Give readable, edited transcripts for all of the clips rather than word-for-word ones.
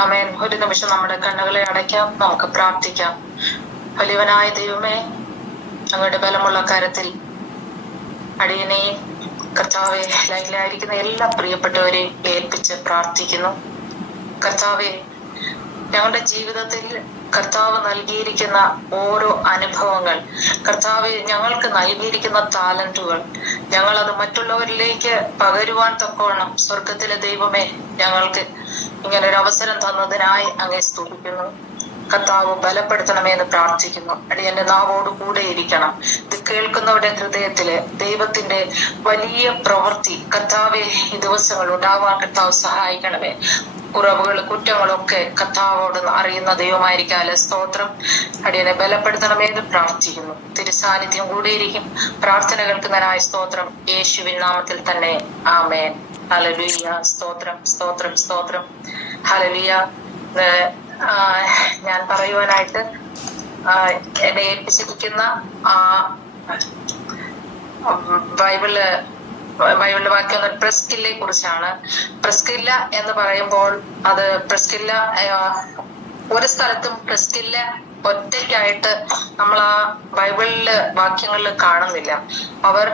ആമേൻ. ഒരു നിമിഷം നമ്മുടെ കണ്ണുകളെ അടയ്ക്കാം, നമുക്ക് പ്രാർത്ഥിക്കാം. വലിയവനായ ദൈവമേ, അങ്ങയുടെ ബലമുള്ള കരത്തിൽ അടിയനെയും കർത്താവെ ലൈനിലായിരിക്കുന്ന എല്ലാ പ്രിയപ്പെട്ടവരെയും ഏൽപ്പിച്ച് പ്രാർത്ഥിക്കുന്നു. കർത്താവെ, ഞങ്ങളുടെ ജീവിതത്തിൽ കർത്താവ് നൽകിയിരിക്കുന്ന ഓരോ അനുഭവങ്ങൾ, കർത്താവെ ഞങ്ങൾക്ക് നൽകിയിരിക്കുന്ന ടാലന്റുകൾ, ഞങ്ങളത് മറ്റുള്ളവരിലേക്ക് പകരുവാൻ തക്കവണ്ണം സ്വർഗത്തിലെ ദൈവമേ ഞങ്ങൾക്ക് ഇങ്ങനൊരു അവസരം തന്നതിനായി അങ്ങേ സ്തുതിക്കുന്നു. കർത്താവ് ബലപ്പെടുത്തണമെന്ന് പ്രാർത്ഥിക്കുന്നു. അടിയന്റെ നാവോട് കൂടെ ഇരിക്കണം. ഇത് കേൾക്കുന്നവരുടെ ഹൃദയത്തില് ദൈവത്തിന്റെ വലിയ പ്രവൃത്തി കർത്താവെ ഈ ദിവസങ്ങൾ ഉണ്ടാവാൻ കർത്താവ് സഹായിക്കണമേ. കുറവുകൾ കുറ്റങ്ങളൊക്കെ കർത്താവോട് അറിയുന്ന ദൈവമായിരിക്കാല് സ്തോത്രം. അടിയനെ ബലപ്പെടുത്തണമെന്ന് പ്രാർത്ഥിക്കുന്നു. തിരുസാന്നിധ്യം കൂടിയിരിക്കും. പ്രാർത്ഥന കേൾക്കുന്നതിനായ സ്തോത്രം യേശുവിൻ നാമത്തിൽ തന്നെ. ആമേൻ. ഹല്ലേലൂയ. സ്തോത്രം, സ്തോത്രം, സ്തോത്രം. ഹല്ലേലൂയ. ഞാൻ പറയുവാനായിട്ട് എന്നെ ഏൽപ്പിച്ചിരിക്കുന്ന ബൈബിളിലെ വാക്യം പ്രിസ്കില്ലയെ കുറിച്ചാണ്. പ്രിസ്കില്ല എന്ന് പറയുമ്പോൾ അത് പ്രിസ്കില്ല ഒരു സ്ഥലത്തും പ്രിസ്കില്ല ഒറ്റയ്ക്കായിട്ട് നമ്മൾ ആ ബൈബിളില് വാക്യങ്ങളിൽ കാണുന്നില്ല. അവർ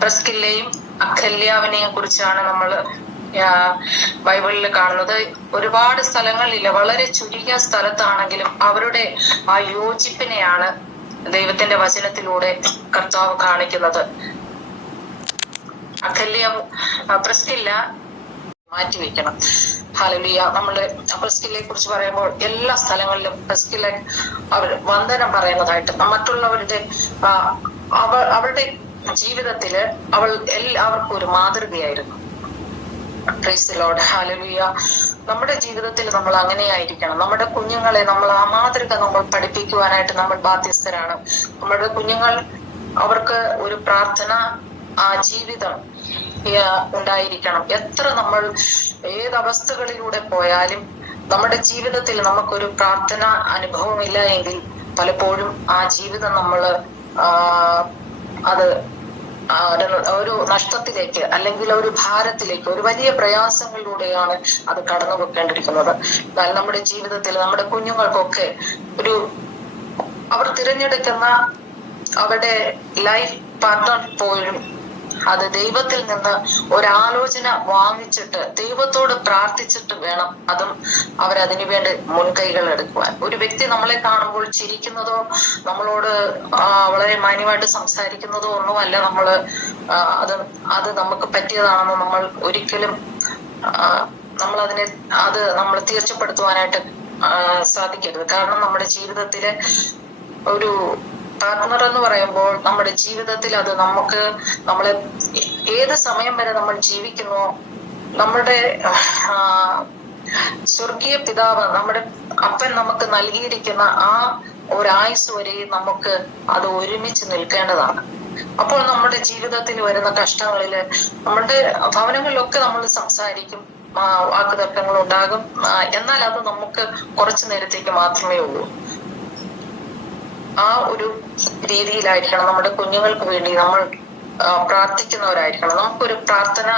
പ്രിസ്കില്ലയും അഖല്യാവിനെയും കുറിച്ചാണ് നമ്മൾ ബൈബിളിൽ കാണുന്നത്. ഒരുപാട് സ്ഥലങ്ങളില്ല, വളരെ ചുരുങ്ങിയ സ്ഥലത്താണെങ്കിലും അവരുടെ ആ യോജിപ്പിനെയാണ് ദൈവത്തിന്റെ വചനത്തിലൂടെ കർത്താവ് കാണിക്കുന്നത്. പ്രിസ്കില്ല മാറ്റിവെക്കണം. ഹല്ലേലൂയ. നമ്മള് പ്രിസ്കില്ലയെ കുറിച്ച് പറയുമ്പോൾ എല്ലാ സ്ഥലങ്ങളിലും പ്രിസ്കില്ല അവർ വന്ദനം പറയുന്നതായിട്ട് മറ്റുള്ളവരുടെ അവളുടെ ജീവിതത്തില് അവൾ എല്ലാവർക്കും ഒരു മാതൃകയായിരുന്നു. Praise the lord. ഹല്ലേലൂയ. നമ്മുടെ ജീവിതത്തിൽ നമ്മൾ അങ്ങനെയായിരിക്കണം. നമ്മുടെ കുഞ്ഞുങ്ങളെ നമ്മൾ ആ മാതൃക നമ്മൾ പഠിപ്പിക്കുവാനായിട്ട് നമ്മൾ ബാധ്യസ്ഥരാണ്. നമ്മുടെ കുഞ്ഞുങ്ങൾ അവർക്ക് ഒരു പ്രാർത്ഥന ജീവിതം ഉണ്ടായിരിക്കണം. എത്ര നമ്മൾ ഏതവസ്ഥകളിലൂടെ പോയാലും നമ്മുടെ ജീവിതത്തിൽ നമുക്കൊരു പ്രാർത്ഥന അനുഭവം ഇല്ല എങ്കിൽ പലപ്പോഴും ആ ജീവിതം നമ്മള് അത് ഒരു നഷ്ടത്തിലേക്ക് അല്ലെങ്കിൽ ഒരു ഭാരത്തിലേക്ക് ഒരു വലിയ പ്രയാസങ്ങളിലൂടെയാണ് അത് കടന്നു പോയിക്കൊണ്ടിരിക്കുന്നത്. എന്നാൽ നമ്മുടെ ജീവിതത്തിൽ നമ്മുടെ കുഞ്ഞുങ്ങൾക്കൊക്കെ അവർ തിരഞ്ഞെടുക്കുന്ന അവരുടെ ലൈഫ് പാർട്ട്ണർ പോലും അത് ദൈവത്തിൽ നിന്ന് ഒരാലോചന വാങ്ങിച്ചിട്ട് ദൈവത്തോട് പ്രാർത്ഥിച്ചിട്ട് വേണം അതും അവരതിനു വേണ്ടി മുൻകൈകൾ എടുക്കുവാൻ. ഒരു വ്യക്തി നമ്മളെ കാണുമ്പോൾ ചിരിക്കുന്നതോ നമ്മളോട് വളരെ മാന്യമായിട്ട് സംസാരിക്കുന്നതോ ഒന്നുമല്ല നമ്മള് അത് നമുക്ക് പറ്റിയതാണെന്ന് നമ്മൾ ഒരിക്കലും നമ്മൾ തീർച്ചപ്പെടുത്തുവാനായിട്ട് സാധിക്കരുത്. കാരണം നമ്മുടെ ജീവിതത്തിലെ ഒരു പാർട്ട്ണർ എന്ന് പറയുമ്പോൾ നമ്മുടെ ജീവിതത്തിൽ അത് നമ്മളെ ഏത് സമയം വരെ നമ്മൾ ജീവിക്കുന്നുവോ നമ്മുടെ സ്വർഗീയ പിതാവ് നമ്മുടെ അപ്പൻ നമുക്ക് നൽകിയിരിക്കുന്ന ആ ഒരായുസ് വരെയും നമുക്ക് അത് ഒരുമിച്ച് നിൽക്കേണ്ടതാണ്. അപ്പോൾ നമ്മുടെ ജീവിതത്തിൽ വരുന്ന കഷ്ടങ്ങളില് നമ്മുടെ ഭവനങ്ങളിലൊക്കെ നമ്മൾ സംസാരിക്കും, വാക്കുതർക്കങ്ങൾ ഉണ്ടാകും. എന്നാൽ അത് നമുക്ക് കുറച്ചു നേരത്തേക്ക് മാത്രമേ ഉള്ളൂ. ആ ഒരു രീതിയിലായിരിക്കണം നമ്മുടെ കുഞ്ഞുങ്ങൾക്ക് വേണ്ടി നമ്മൾ പ്രാർത്ഥിക്കുന്നവരായിരിക്കണം. നമുക്കൊരു പ്രാർത്ഥന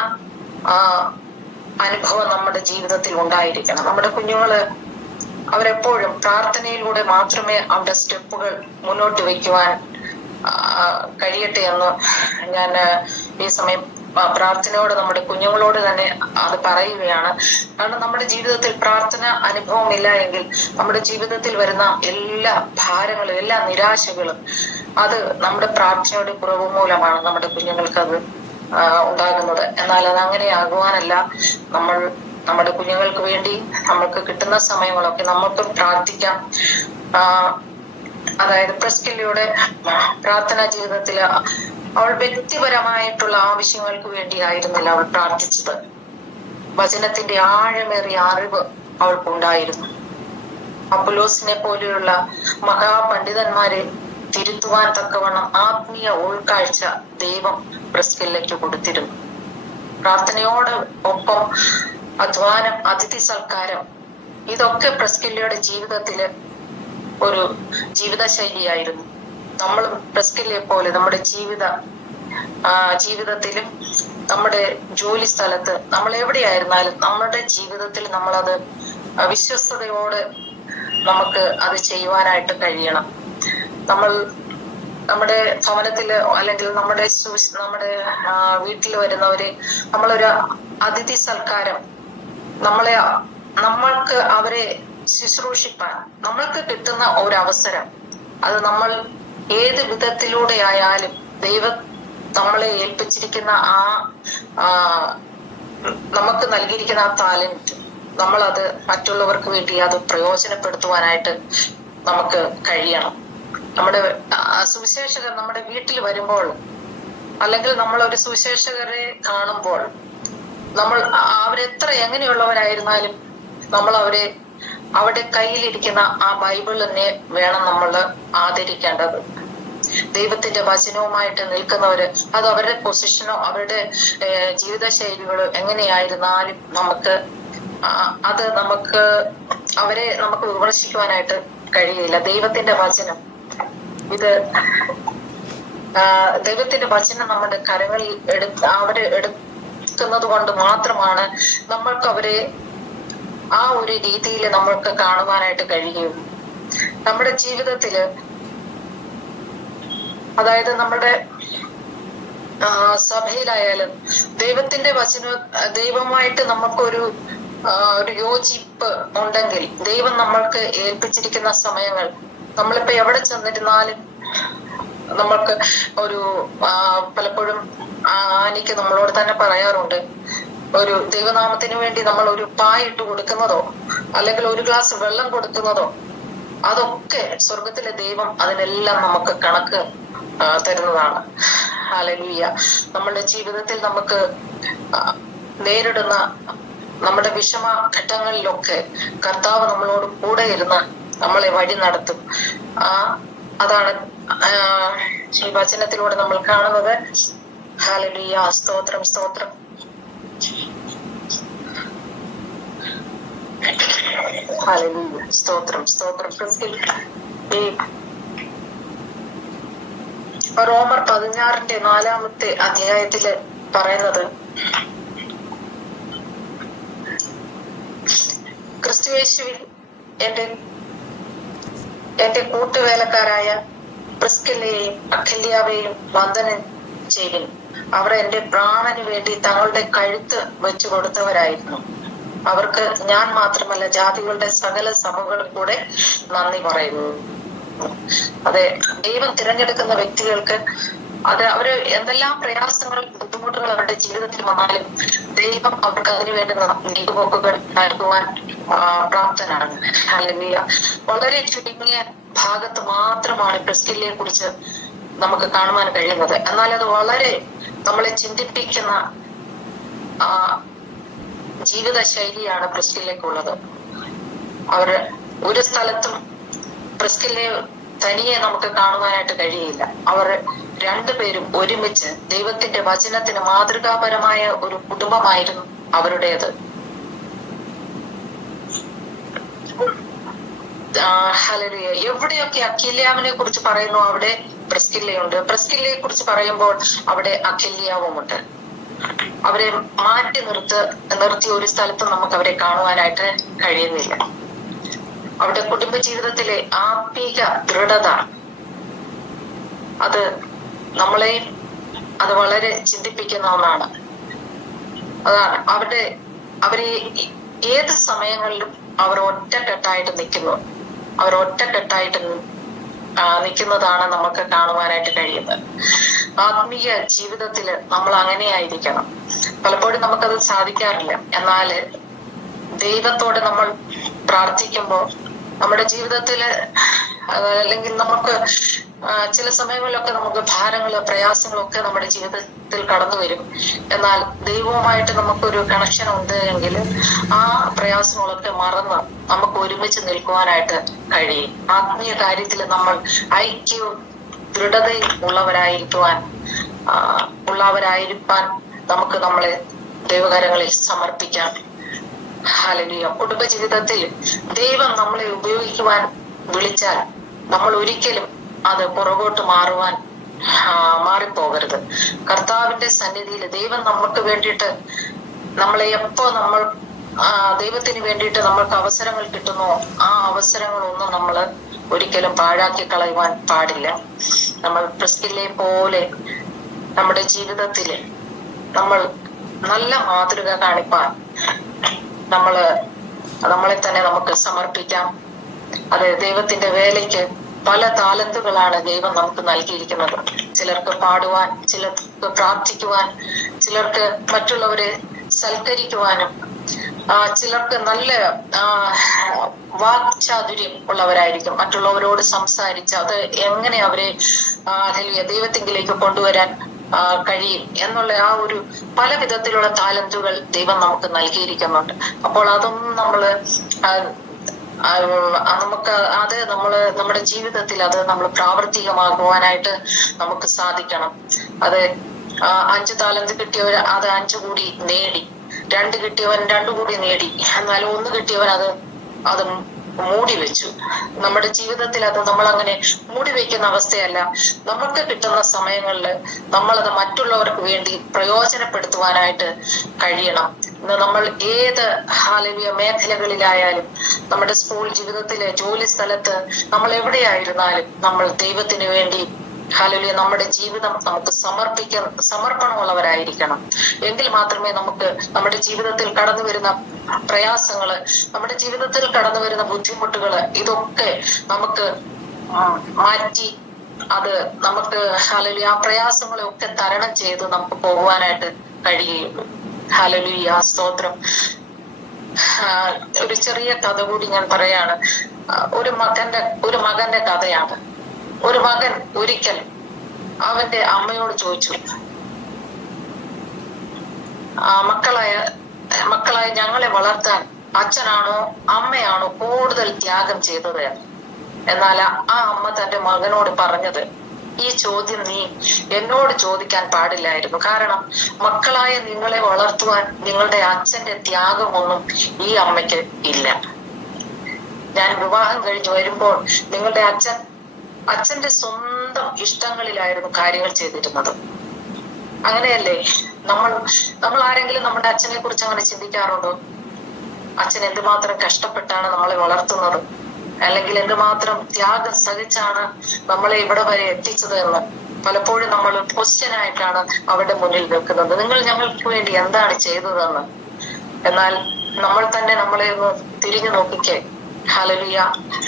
അനുഭവം നമ്മുടെ ജീവിതത്തിൽ ഉണ്ടായിരിക്കണം. നമ്മുടെ കുഞ്ഞുങ്ങള് അവരെപ്പോഴും പ്രാർത്ഥനയിലൂടെ മാത്രമേ അവരുടെ സ്റ്റെപ്പുകൾ മുന്നോട്ട് വയ്ക്കുവാൻ കഴിയട്ടെ എന്ന് ഞാൻ ഈ സമയം പ്രാർത്ഥനയോട് നമ്മുടെ കുഞ്ഞുങ്ങളോട് തന്നെ അത് പറയുകയാണ്. കാരണം നമ്മുടെ ജീവിതത്തിൽ പ്രാർത്ഥന അനുഭവം ഇല്ല എങ്കിൽ നമ്മുടെ ജീവിതത്തിൽ വരുന്ന എല്ലാ ഭാരങ്ങളും എല്ലാ നിരാശകളും അത് നമ്മുടെ പ്രാർത്ഥനയുടെ കുറവ് മൂലമാണ് നമ്മുടെ കുഞ്ഞുങ്ങൾക്ക് അത് ഉണ്ടാകുന്നത്. എന്നാൽ അത് അങ്ങനെ ആകുവാനല്ല. നമ്മൾ നമ്മുടെ കുഞ്ഞുങ്ങൾക്ക് വേണ്ടി നമ്മൾക്ക് കിട്ടുന്ന സമയങ്ങളൊക്കെ നമ്മൾക്കും പ്രാർത്ഥിക്കാം. അതായത് പ്രിസ്കില്ലയുടെ പ്രാർത്ഥനാ ജീവിതത്തില് അവൾ വ്യക്തിപരമായിട്ടുള്ള ആവശ്യങ്ങൾക്ക് വേണ്ടിയായിരുന്നില്ല അവൾ പ്രാർത്ഥിച്ചത്. വചനത്തിന്റെ ആഴമേറിയ അറിവ് അവൾക്കുണ്ടായിരുന്നു. അപ്പൊലോസിനെ പോലെയുള്ള മഹാപണ്ഡിതന്മാരെ തിരുത്തുവാൻ തക്കവണ്ണം ആത്മീയ ഉൾക്കാഴ്ച ദൈവം പ്രിസ്കില്ലയ്ക്ക് കൊടുത്തിരുന്നു. പ്രാർത്ഥനയോട് ഒപ്പം അധ്വാനം, അതിഥി സൽക്കാരം, ഇതൊക്കെ പ്രിസ്കില്ലയുടെ ജീവിതത്തില് ഒരു ജീവിത ശൈലിയായിരുന്നു. നമ്മൾ പ്രിസ്കില്ലയെ പോലെ നമ്മുടെ ജീവിതത്തിലും നമ്മുടെ ജോലി സ്ഥലത്ത് നമ്മൾ എവിടെയായിരുന്നാലും നമ്മുടെ ജീവിതത്തിൽ നമ്മളത് വിശ്വസ്തയോട് നമുക്ക് അത് ചെയ്യുവാനായിട്ട് കഴിയണം. നമ്മൾ നമ്മുടെ ഭവനത്തില് അല്ലെങ്കിൽ നമ്മുടെ വീട്ടിൽ വരുന്നവര് നമ്മളൊരു അതിഥി സൽക്കാരം നമ്മൾക്ക് അവരെ ശുശ്രൂഷിപ്പാൻ നമ്മൾക്ക് കിട്ടുന്ന ഒരു അവസരം, അത് നമ്മൾ ഏത് വിധത്തിലൂടെ ആയാലും ദൈവം നമ്മളെ ഏൽപ്പിച്ചിരിക്കുന്ന നമുക്ക് നൽകിയിരിക്കുന്ന ആ ടാലന്റ് നമ്മളത് മറ്റുള്ളവർക്ക് വേണ്ടി അത് പ്രയോജനപ്പെടുത്തുവാനായിട്ട് നമുക്ക് കഴിയണം. നമ്മുടെ സുവിശേഷകർ നമ്മുടെ വീട്ടിൽ വരുമ്പോൾ അല്ലെങ്കിൽ നമ്മൾ ഒരു സുവിശേഷകരെ കാണുമ്പോൾ നമ്മൾ അവരെത്ര എങ്ങനെയുള്ളവരായിരുന്നാലും നമ്മൾ അവരുടെ കയ്യിലിരിക്കുന്ന ആ ബൈബിളിനെ വേണം നമ്മൾ ആദരിക്കേണ്ടത്. ദൈവത്തിന്റെ വചനവുമായിട്ട് നിൽക്കുന്നവര്, അത് അവരുടെ പൊസിഷനോ അവരുടെ ജീവിത ശൈലികളോ എങ്ങനെയായിരുന്നാലും അവരെ നമുക്ക് വിമർശിക്കുവാനായിട്ട് കഴിയില്ല. ദൈവത്തിന്റെ വചനം ദൈവത്തിന്റെ വചനം നമ്മുടെ കരങ്ങളിൽ എടുക്കുന്നത് കൊണ്ട് മാത്രമാണ് നമ്മൾക്ക് അവരെ ആ ഒരു രീതിയിൽ നമ്മൾക്ക് കാണുവാനായിട്ട് കഴിയുകയുള്ളൂ. നമ്മുടെ ജീവിതത്തില്, അതായത് നമ്മുടെ സഭയിലായാലും ദൈവത്തിന്റെ ദൈവമായിട്ട് നമുക്കൊരു യോജിപ്പ് ഉണ്ടെങ്കിൽ, ദൈവം നമ്മൾക്ക് ഏൽപ്പിച്ചിരിക്കുന്ന സമയങ്ങൾ നമ്മളിപ്പോ എവിടെ ചെന്നിരുന്നാലും നമ്മൾക്ക് പലപ്പോഴും എനിക്ക് നമ്മളോട് തന്നെ പറയാറുണ്ട്, ഒരു ദൈവനാമത്തിന് വേണ്ടി നമ്മൾ ഒരു പായിട്ട് കൊടുക്കുന്നതോ അല്ലെങ്കിൽ ഒരു ഗ്ലാസ് വെള്ളം കൊടുക്കുന്നതോ അതൊക്കെ സ്വർഗത്തിലെ ദൈവം അതിനെല്ലാം നമുക്ക് കണക്ക് തരുന്നതാണ്. ഹല്ലേലൂയ. നമ്മുടെ ജീവിതത്തിൽ നമുക്ക് നേരിടുന്ന നമ്മുടെ വിഷമ ഘട്ടങ്ങളിലൊക്കെ കർത്താവ് നമ്മളോട് കൂടെ ഇരുന്ന് നമ്മളെ വഴി നടത്തും. അതാണ് ഈ വചനത്തിലൂടെ നമ്മൾ കാണുന്നത്. ഹല്ലേലൂയ. സ്തോത്രം, സ്തോത്രം. ഹല്ലേലൂയ. സ്തോത്രം, സ്തോത്രം. ഈ റോമർ 16-4 അധ്യായത്തില് പറയുന്നത്, ക്രിസ്തുയേശുവിൽ എന്റെ കൂട്ടുവേലക്കാരായ പ്രിസ്കില്ലയെയും അഖില്യാവെയും വന്ദനം ചെയ്യും. അവർ എന്റെ പ്രാണന് വേണ്ടി തങ്ങളുടെ കഴുത്ത് വെച്ചു കൊടുത്തവരായിരുന്നു. അവർക്ക് ഞാൻ മാത്രമല്ല, ജാതികളുടെ സകല സഭകളും കൂടെ നന്ദി പറയുന്നു. അതെ, ദൈവം തിരഞ്ഞെടുക്കുന്ന വ്യക്തികൾക്ക് അവര് എന്തെല്ലാം പ്രയാസങ്ങളും ബുദ്ധിമുട്ടുകൾ അവരുടെ ജീവിതത്തിൽ വന്നാലും ദൈവം അവർക്ക് അതിനു വേണ്ടി നീക്കുപോക്കുകൾ നൽകുവാൻ പ്രാപ്തനാണ്. ഹല്ലേലൂയ. വളരെ ചുരുങ്ങിയ ഭാഗത്ത് മാത്രമാണ് പ്രിസ്കില്ലയെ കുറിച്ച് നമുക്ക് കാണുവാൻ കഴിയുന്നത്. എന്നാൽ അത് വളരെ നമ്മളെ ചിന്തിപ്പിക്കുന്ന ജീവിത ശൈലിയാണ് പ്രിസ്കില്ലയ്ക്കുള്ളത്. അവർ ഒരു സ്ഥലത്തും പ്രിസ്കില്ലയെ തനിയെ നമുക്ക് കാണുവാനായിട്ട് കഴിയില്ല. അവർ രണ്ടുപേരും ഒരുമിച്ച് ദൈവത്തിന്റെ വചനത്തിന് മാതൃകാപരമായ ഒരു കുടുംബമായിരുന്നു അവരുടേത്. ഹല്ലേലൂയ. എവിടെയൊക്കെ അഖില്യാവിനെ കുറിച്ച് പറയുന്നു അവിടെ പ്രിസ്കില്ലയുണ്ട്. പ്രിസ്കില്ലയെ കുറിച്ച് പറയുമ്പോൾ അവിടെ അഖില്യാവുമുണ്ട്. അവരെ മാറ്റി നിർത്തി ഒരു സ്ഥലത്തും നമുക്ക് അവരെ കാണുവാനായിട്ട് കഴിയുന്നില്ല. അവരുടെ കുടുംബ ജീവിതത്തിലെ ആത്മീക ദൃഢത അത് നമ്മളെയും അത് വളരെ ചിന്തിപ്പിക്കുന്ന ഒന്നാണ്. അതാണ് അവരെ ഏത് സമയങ്ങളിലും അവർ ഒറ്റക്കെട്ടായിട്ട് നിൽക്കുന്നു. അവർ ഒറ്റക്കെട്ടായിട്ട് നിൽക്കുന്നതാണ് നമുക്ക് കാണുവാനായിട്ട് കഴിയുന്നത്. ആത്മീയ ജീവിതത്തില് നമ്മൾ അങ്ങനെയായിരിക്കണം. പലപ്പോഴും നമുക്കത് സാധിക്കാറില്ല. എന്നാല് ദൈവത്തോട് നമ്മൾ പ്രാർത്ഥിക്കുമ്പോൾ നമ്മുടെ ജീവിതത്തില് അല്ലെങ്കിൽ നമുക്ക് ചില സമയങ്ങളിലൊക്കെ നമുക്ക് ഭാരങ്ങള് പ്രയാസങ്ങളൊക്കെ നമ്മുടെ ജീവിതത്തിൽ കടന്നു വരും. എന്നാൽ ദൈവവുമായിട്ട് നമുക്കൊരു കണക്ഷൻ ഉണ്ട് എങ്കിൽ ആ പ്രയാസങ്ങളൊക്കെ മറന്ന് നമുക്ക് ഒരുമിച്ച് നിൽക്കുവാനായിട്ട് കഴിയും. ആത്മീയ കാര്യത്തിൽ നമ്മൾ ഐക്യവും ദൃഢതയും ഉള്ളവരായിരിക്കാൻ നമുക്ക് നമ്മളെ ദൈവകരങ്ങളിൽ സമർപ്പിക്കാം. ഹല്ലേലൂയ. കുടുംബജീവിതത്തിൽ ദൈവം നമ്മളെ ഉപയോഗിക്കുവാൻ വിളിച്ചാൽ നമ്മൾ ഒരിക്കലും അത് പുറകോട്ട് മാറിപ്പോകരുത്. കർത്താവിന്റെ സന്നിധിയിൽ ദൈവം നമുക്ക് വേണ്ടിയിട്ട് നമ്മളെ എപ്പോ നമ്മൾ ദൈവത്തിന് വേണ്ടിയിട്ട് നമ്മൾക്ക് അവസരങ്ങൾ കിട്ടുന്നു, ആ അവസരങ്ങളൊന്നും നമ്മൾ ഒരിക്കലും പാഴാക്കി കളയുവാൻ പാടില്ല. നമ്മൾ പ്രിസ്കില്ലേ പോലെ നമ്മുടെ ജീവിതത്തില് നമ്മൾ നല്ല മാതൃക കാണിപ്പാൻ നമ്മളെ തന്നെ നമുക്ക് സമർപ്പിക്കാം. അത് ദൈവത്തിന്റെ വേലയ്ക്ക് പല താലന്തുകളാണ് ദൈവം നമുക്ക് നൽകിയിരിക്കുന്നത്. ചിലർക്ക് പാടുവാൻ, ചിലർക്ക് പ്രാർത്ഥിക്കുവാൻ, ചിലർക്ക് മറ്റുള്ളവരെ സൽക്കരിക്കുവാനും, ചിലർക്ക് നല്ല വാക്ചാതുര്യം ഉള്ളവരായിരിക്കും. മറ്റുള്ളവരോട് സംസാരിച്ച് അത് എങ്ങനെ അവരെ ദൈവത്തിങ്കിലേക്ക് കൊണ്ടുവരാൻ കഴിയും എന്നുള്ള ആ ഒരു പല വിധത്തിലുള്ള താലന്തുകൾ ദൈവം നമുക്ക് നൽകിയിരിക്കുന്നുണ്ട്. അപ്പോൾ അതൊന്നും നമുക്ക് അത് നമ്മുടെ ജീവിതത്തിൽ അത് നമ്മൾ പ്രാവർത്തികമാക്കുവാനായിട്ട് നമുക്ക് സാധിക്കണം. അത് 5 താലന്ത് കിട്ടിയവർ അത് 5 കൂടി നേടി, 2 കിട്ടിയവൻ 2 കൂടി നേടി, എന്നാൽ 1 കിട്ടിയവൻ അത് മൂടി വെച്ചു. നമ്മുടെ ജീവിതത്തിൽ അത് നമ്മൾ അങ്ങനെ മൂടി വയ്ക്കുന്ന അവസ്ഥയല്ല. നമുക്ക് കിട്ടുന്ന സമയങ്ങളിൽ നമ്മളത് മറ്റുള്ളവർക്ക് വേണ്ടി പ്രയോജനപ്പെടുത്തുവാനായിട്ട് കഴിയണം. നമ്മൾ ഏത് മേഖലകളിലായാലും, നമ്മുടെ സ്കൂൾ ജീവിതത്തില്, ജോലി സ്ഥലത്ത്, നമ്മൾ എവിടെയായിരുന്നാലും നമ്മൾ ദൈവത്തിന് വേണ്ടി നമ്മുടെ ജീവിതം നമുക്ക് സമർപ്പണമുള്ളവരായിരിക്കണം. എങ്കിൽ മാത്രമേ നമുക്ക് നമ്മുടെ ജീവിതത്തിൽ കടന്നു വരുന്ന പ്രയാസങ്ങള്, നമ്മുടെ ജീവിതത്തിൽ കടന്നു വരുന്ന ബുദ്ധിമുട്ടുകള്, ഇതൊക്കെ നമുക്ക് മാറ്റി അത് നമുക്ക് ആ പ്രയാസങ്ങളെ ഒക്കെ തരണം ചെയ്ത് നമുക്ക് പോകുവാനായിട്ട് കഴിയുള്ളൂ. ഹല്ലേലൂയ, സ്തോത്രം. ഒരു ചെറിയ കഥ കൂടി ഞാൻ പറയാണ്. ഒരു മകന്റെ കഥയാണ്. ഒരു മകൻ ഒരിക്കൽ അവന്റെ അമ്മയോട് ചോദിച്ചു, മക്കളായ ഞങ്ങളെ വളർത്താൻ അച്ഛനാണോ അമ്മയാണോ കൂടുതൽ ത്യാഗം ചെയ്തത്? എന്നാൽ ആ അമ്മ തന്റെ മകനോട് പറഞ്ഞത്, ഈ ചോദ്യം നീ എന്നോട് ചോദിക്കാൻ പാടില്ലായിരുന്നു. കാരണം മക്കളായ നിങ്ങളെ വളർത്തുവാൻ നിങ്ങളുടെ അച്ഛന്റെ ത്യാഗമൊന്നും ഈ അമ്മയ്ക്ക് ഇല്ല. ഞാൻ വിവാഹം കഴിഞ്ഞ് വരുമ്പോൾ നിങ്ങളുടെ അച്ഛന്റെ സ്വന്തം ഇഷ്ടങ്ങളിലായിരുന്നു കാര്യങ്ങൾ ചെയ്തിരുന്നത്. അങ്ങനെയല്ലേ? നമ്മൾ ആരെങ്കിലും നമ്മുടെ അച്ഛനെ കുറിച്ച് അങ്ങനെ ചിന്തിക്കാറുണ്ടോ? അച്ഛൻ എന്തുമാത്രം കഷ്ടപ്പെട്ടാണ് നമ്മളെ വളർത്തുന്നത്, അല്ലെങ്കിൽ എന്തുമാത്രം ത്യാഗം സഹിച്ചാണ് നമ്മളെ ഇവിടെ വരെ എത്തിച്ചത് എന്ന് പലപ്പോഴും നമ്മൾ ക്വസ്റ്റ്യൻ ആയിട്ടാണ് അവരുടെ മുന്നിൽ നിൽക്കുന്നത്. നിങ്ങൾ ഞങ്ങൾക്ക് വേണ്ടി എന്താണ് ചെയ്തതെന്ന്. എന്നാൽ നമ്മൾ തന്നെ നമ്മളെ ഒന്ന് തിരിഞ്ഞു നോക്കിക്കേ. ഹല്ലേലൂയ.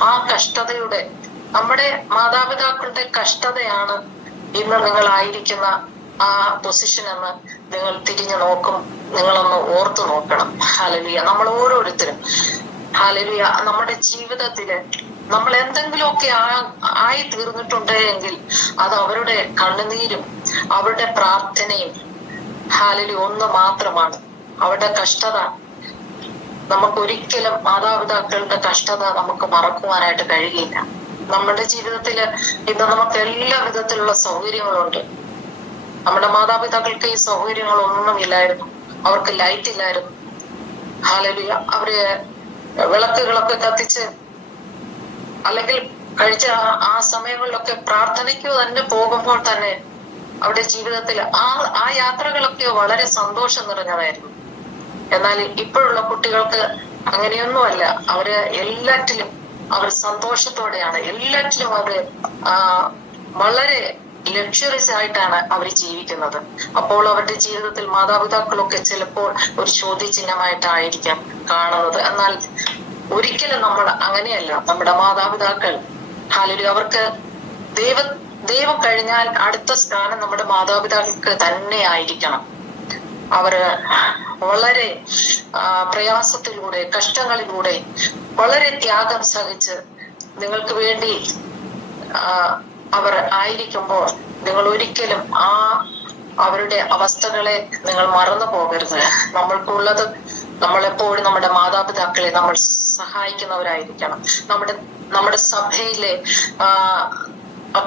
ആ കഷ്ടതയുടെ, നമ്മുടെ മാതാപിതാക്കളുടെ കഷ്ടതയാണ് ഇന്ന് നിങ്ങളായിരിക്കുന്ന ആ പൊസിഷൻ എന്ന് നിങ്ങൾ തിരിഞ്ഞു നോക്കും. നിങ്ങളൊന്ന് ഓർത്തു നോക്കണം. ഹല്ലേലൂയ. നമ്മൾ ഓരോരുത്തരും ഹല്ലേലൂയ നമ്മുടെ ജീവിതത്തില് നമ്മൾ എന്തെങ്കിലുമൊക്കെ ആയി തീർന്നിട്ടുണ്ട് എങ്കിൽ അത് അവരുടെ കണ്ണുനീരും അവരുടെ പ്രാർത്ഥനയും ഹല്ലേലൂയ ഒന്ന് മാത്രമാണ്. അവരുടെ കഷ്ടത നമുക്കൊരിക്കലും, മാതാപിതാക്കളുടെ കഷ്ടത നമുക്ക് മറക്കുവാനായിട്ട് കഴിയില്ല. നമ്മുടെ ജീവിതത്തില് ഇന്ന് നമുക്ക് എല്ലാ വിധത്തിലുള്ള സൗകര്യങ്ങളുണ്ട്. നമ്മുടെ മാതാപിതാക്കൾക്ക് ഈ സൗകര്യങ്ങളൊന്നും ഇല്ലായിരുന്നു. അവർക്ക് ലൈറ്റ് ഇല്ലായിരുന്നു. ഹല്ലേലൂയ. അവര് വിളക്കുകളൊക്കെ കത്തിച്ച്, അല്ലെങ്കിൽ കഴിച്ച ആ സമയങ്ങളിലൊക്കെ പ്രാർത്ഥനയ്ക്ക് തന്നെ പോകുമ്പോൾ തന്നെ അവരുടെ ജീവിതത്തിൽ ആ യാത്രകളൊക്കെ വളരെ സന്തോഷം നിറഞ്ഞതായിരുന്നു. എന്നാൽ ഇപ്പോഴുള്ള കുട്ടികൾക്ക് അങ്ങനെയൊന്നുമല്ല. അവര് എല്ലാറ്റിലും അവർ സന്തോഷത്തോടെയാണ്, എല്ലാറ്റിലും അവര് വളരെ ലക്ഷറീസ് ആയിട്ടാണ് അവർ ജീവിക്കുന്നത്. അപ്പോൾ അവരുടെ ജീവിതത്തിൽ മാതാപിതാക്കളൊക്കെ ചിലപ്പോൾ ഒരു ചോദ്യചിഹ്നമായിട്ടായിരിക്കാം കാണുന്നത്. എന്നാൽ ഒരിക്കലും നമ്മൾ അങ്ങനെയല്ല. നമ്മുടെ മാതാപിതാക്കൾ ഹല്ലേലൂയ, അവർക്ക് ദൈവം കഴിഞ്ഞാൽ അടുത്ത സ്ഥാനം നമ്മുടെ മാതാപിതാക്കൾക്ക് തന്നെ ആയിരിക്കണം. അവര് വളരെ പ്രയാസത്തിലൂടെ, കഷ്ടങ്ങളിലൂടെ, വളരെ ത്യാഗം സഹിച്ച് നിങ്ങൾക്ക് വേണ്ടി അവർ ആയിരിക്കുമ്പോൾ നിങ്ങൾ ഒരിക്കലും അവരുടെ അവസ്ഥകളെ നിങ്ങൾ മറന്നു പോകരുത്. നമ്മൾക്കുള്ളത് നമ്മളെപ്പോഴും നമ്മുടെ മാതാപിതാക്കളെ നമ്മൾ സഹായിക്കുന്നവരായിരിക്കണം. നമ്മുടെ സഭയിലെ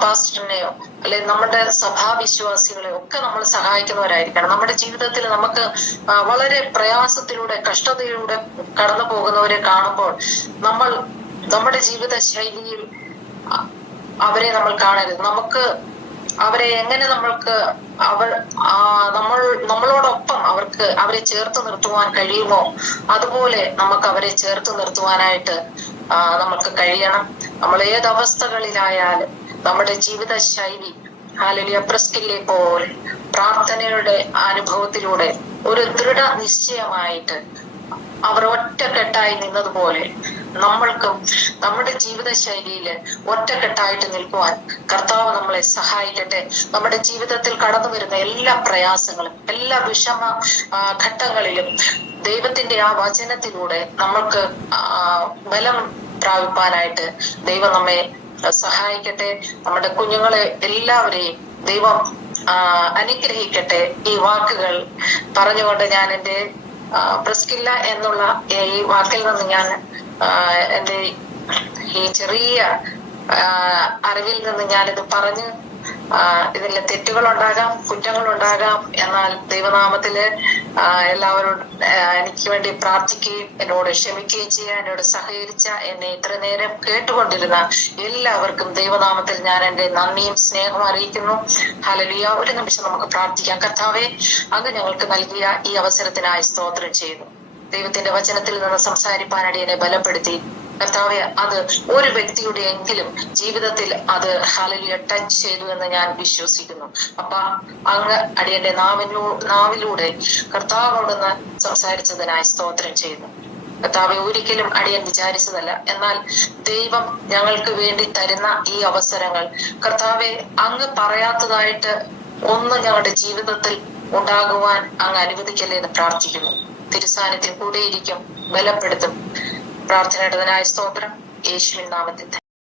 പാസ്റ്ററിനെയോ അല്ലെ നമ്മുടെ സഭാവിശ്വാസികളെ ഒക്കെ നമ്മൾ സഹായിക്കുന്നവരായിരിക്കണം. നമ്മുടെ ജീവിതത്തിൽ നമുക്ക് വളരെ പ്രയാസത്തിലൂടെ, കഷ്ടതയിലൂടെ കടന്നു പോകുന്നവരെ കാണുമ്പോൾ നമ്മുടെ ജീവിത ശൈലിയിൽ അവരെ നമ്മൾ കാണരുത്. അവരെ എങ്ങനെ നമ്മൾക്ക് നമ്മളോടൊപ്പം അവരെ ചേർത്ത് നിർത്തുവാൻ കഴിയുമോ, അതുപോലെ നമുക്ക് അവരെ ചേർത്ത് നിർത്തുവാനായിട്ട് നമുക്ക് കഴിയണം. നമ്മൾ ഏത് അവസ്ഥകളിലായാലും നമ്മുടെ ജീവിത ശൈലി ഹല്ലേലൂയ പ്രിസ്കില്ലേ പോലെ പ്രാർത്ഥനയുടെ അനുഭവത്തിലൂടെ ഒരു ദൃഢ നിശ്ചയമായിട്ട് അവർ ഒറ്റക്കെട്ടായി നിന്നതുപോലെ നമ്മൾക്കും നമ്മുടെ ജീവിത ശൈലിയിൽ ഒറ്റക്കെട്ടായിട്ട് നിൽക്കുവാൻ കർത്താവ് നമ്മളെ സഹായിക്കട്ടെ. നമ്മുടെ ജീവിതത്തിൽ കടന്നു വരുന്ന എല്ലാ പ്രയാസങ്ങളും, എല്ലാ വിഷമ ഘട്ടങ്ങളിലും ദൈവത്തിന്റെ ആ വചനത്തിലൂടെ നമ്മൾക്ക് ബലം പ്രാപിപ്പാനായിട്ട് ദൈവം നമ്മെ സഹായിക്കട്ടെ. നമ്മുടെ കുഞ്ഞുങ്ങളെ എല്ലാവരെയും ദൈവം അനുഗ്രഹിക്കട്ടെ. ഈ വാക്കുകൾ പറഞ്ഞുകൊണ്ട് ഞാൻ എൻ്റെ പ്രിസ്കില്ല എന്നുള്ള ഈ വാക്കിൽ നിന്ന് ഞാൻ എൻ്റെ ഈ ചെറിയ അറിവിൽ നിന്ന് ഞാനിത് പറഞ്ഞ് ഇതിലെ തെറ്റുകളുണ്ടാകാം, കുറ്റങ്ങളുണ്ടാകാം. എന്നാൽ ദൈവനാമത്തില് എല്ലാവരോടും എനിക്ക് വേണ്ടി പ്രാർത്ഥിക്കുകയും എന്നോട് ക്ഷമിക്കുകയും ചെയ്യാൻ എന്നോട് സഹകരിച്ച എന്നെ ഇത്ര നേരം കേട്ടുകൊണ്ടിരുന്ന എല്ലാവർക്കും ദൈവനാമത്തിൽ ഞാൻ എൻ്റെ നന്ദിയും സ്നേഹവും അറിയിക്കുന്നു. ഹല്ലേലൂയ. ഒരു നിമിഷം നമുക്ക് പ്രാർത്ഥിക്കാം. കർത്താവേ, അങ്ങ് ഞങ്ങൾക്ക് നൽകിയ ഈ അവസരത്തിനായി സ്തോത്രം ചെയ്യുന്നു. ദൈവത്തിന്റെ വചനത്തിൽ നിന്ന് സംസാരിപ്പാൻ അടിയനെ ബലപ്പെടുത്തി കർത്താവെ, അത് ഒരു വ്യക്തിയുടെ എങ്കിലും ജീവിതത്തിൽ അത് ഹല്ലേലൂയ ടച്ച് ചെയ്തു എന്ന് ഞാൻ വിശ്വസിക്കുന്നു. അപ്പൊ അങ്ങ് അടിയന്റെ നാവിലൂടെ കർത്താവോടൊന്ന് സംസാരിച്ചതിനായി സ്തോത്രം ചെയ്യുന്നു. കർത്താവെ, ഒരിക്കലും അടിയൻ വിചാരിച്ചതല്ല, എന്നാൽ ദൈവം ഞങ്ങൾക്ക് വേണ്ടി തരുന്ന ഈ അവസരങ്ങൾ കർത്താവെ, അങ്ങ് പറയാത്തതായിട്ട് ഒന്നും ഞങ്ങളുടെ ജീവിതത്തിൽ ഉണ്ടാകുവാൻ അങ്ങ് അനുവദിക്കല്ലേ എന്ന് പ്രാർത്ഥിക്കുന്നു. തിരുസാന്നിധ്യം കൂടെയിരിക്കും, ബലപ്പെടുത്തും. പ്രാർത്ഥനയുടേതിനായ സ്തോത്രം യേശുവിൻ നാമത്തിൽ.